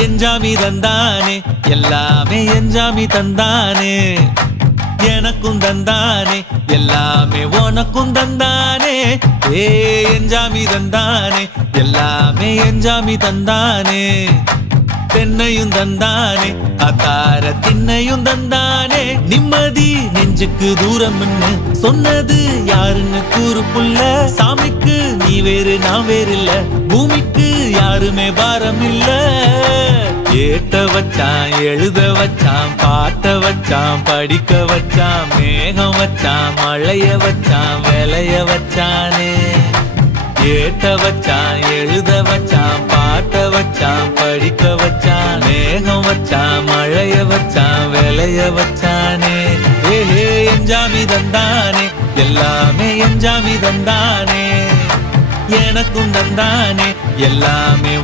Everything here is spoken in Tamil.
எஞ்சாமி தந்தானே எல்லாமே எஞ்சாமி தந்தானே எனக்கும் தந்தானே எல்லாமே உனக்கும் தந்தானே ஏ எஞ்சாமி தந்தானே எல்லாமே எஞ்சாமி தந்தானே தென்னையும் தந்தானே அத்தார திண்ணையும் தந்தானே நிம்மதி நெஞ்சுக்கு தூரம் சொன்னது யாருன்னு கூறு புள்ள சாமிக்கு நீ வேறு நான் வேறு இல்ல பூமிக்கு யாருமே பாரம் இல்ல ஏட்ட வச்சான் எழுத வச்சான் பாட்ட வச்சான் படிக்க வச்சான் மேகம் வச்சான் மழைய வச்சான் விளைய வச்சானே ஏட்ட வச்சான் எழுத வச்சான் பாட்ட வச்சான் படிக்க வச்சான் மேகம் வச்சான் மழைய வச்சான் விளைய வச்சானே ஏஹே எஞ்சாமி தந்தானே எல்லாமே எஞ்சாமி தந்தானே எனக்கும் தந்தானே எல்லாமே